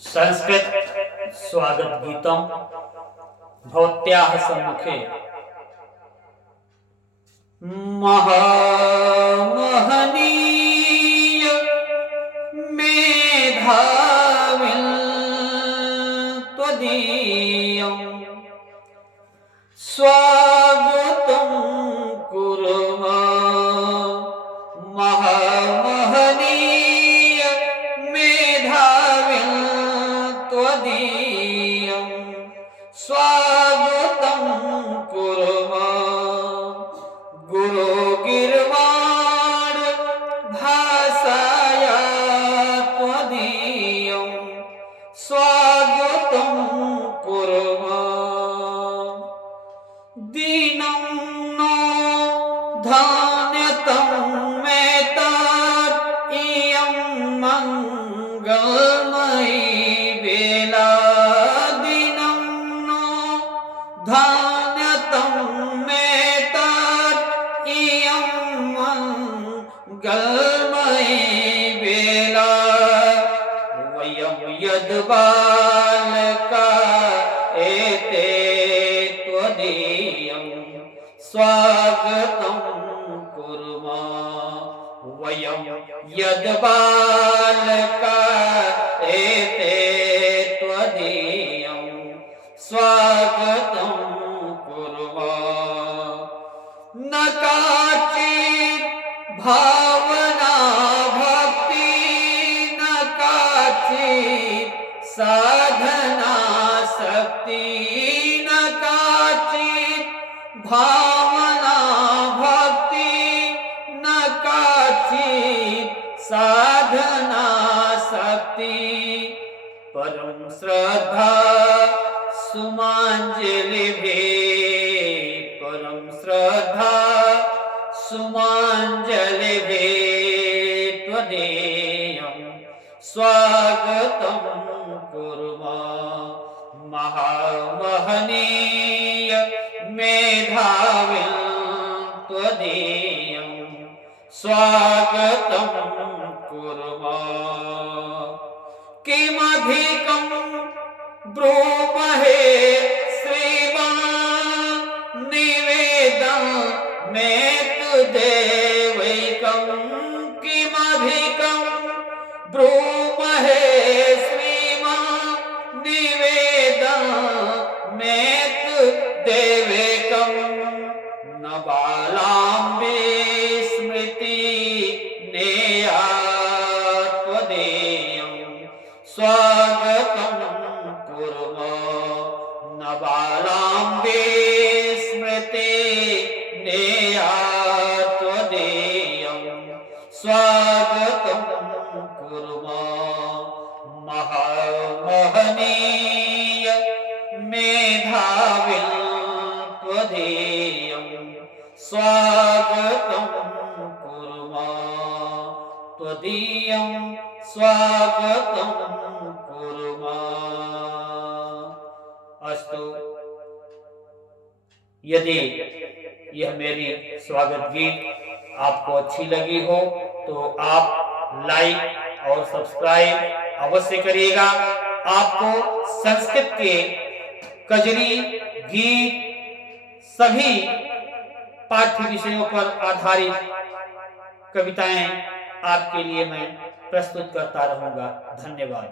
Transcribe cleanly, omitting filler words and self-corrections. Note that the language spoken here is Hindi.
संस्कृत स्वागत गीतम भवत्याः सम्मुखे महामहनीय मेधाविन् त्वदीयं स्वागतं कुर्मः। महामहनीय मेधाविन् त्वदीयं स्वागतं कुर्मः। गुरुगीर्वाण भाषाया त्वदीयं स्वागतं कुर्मः। दीनं नो धान्यतं मेतत् इयं मंगलमयी वेला। दीनं नो धान्यतं मेतत् इयं मंगलमयी वेला। वयं यद्बालका एते त्वदीयं स्वागतं कुर्मः। वयं यद्बालका एते त्वदीयं स्वागतं कुर्मः। न काचित् भावना भक्ति न काचित् साधना शक्ति। न काचित् भावना भक्ति न काचित् साधना शक्ति। परम श्रद्धा सुमांजलिभिः परम श्रद्धा सुमांजलिभिः त्वदीयं स्वागतं कुर्मः। महामहनीय मेधाविन् त्वदीयं स्वागतं कुर्मः। किमधिकं ब्रूमहे श्रीमान् निवेदनमेतदेवैकं। किमधिकं ब्रूमहे श्रीमान् निवेदनमेतदेवैकं। न बालाम्बे स्मृति नेया त्वदीयं स्वागतं कुर्मः। न बालाम्बे स्मृति नेया त्वदीयं स्वागतं कुर्मः। महामहनीय मेधाविन् त्वदीयं स्वागतं कुर्मः। त्वदीयं स्वागतं कुर्मः। अस्तु, यदि यह मेरी स्वागत गीत आपको अच्छी लगी हो तो आप लाइक और सब्सक्राइब अवश्य करिएगा। आपको संस्कृत के कजरी गीत सभी पाठ्य विषयों पर आधारित कविताएं आपके लिए मैं प्रस्तुत करता रहूंगा। धन्यवाद।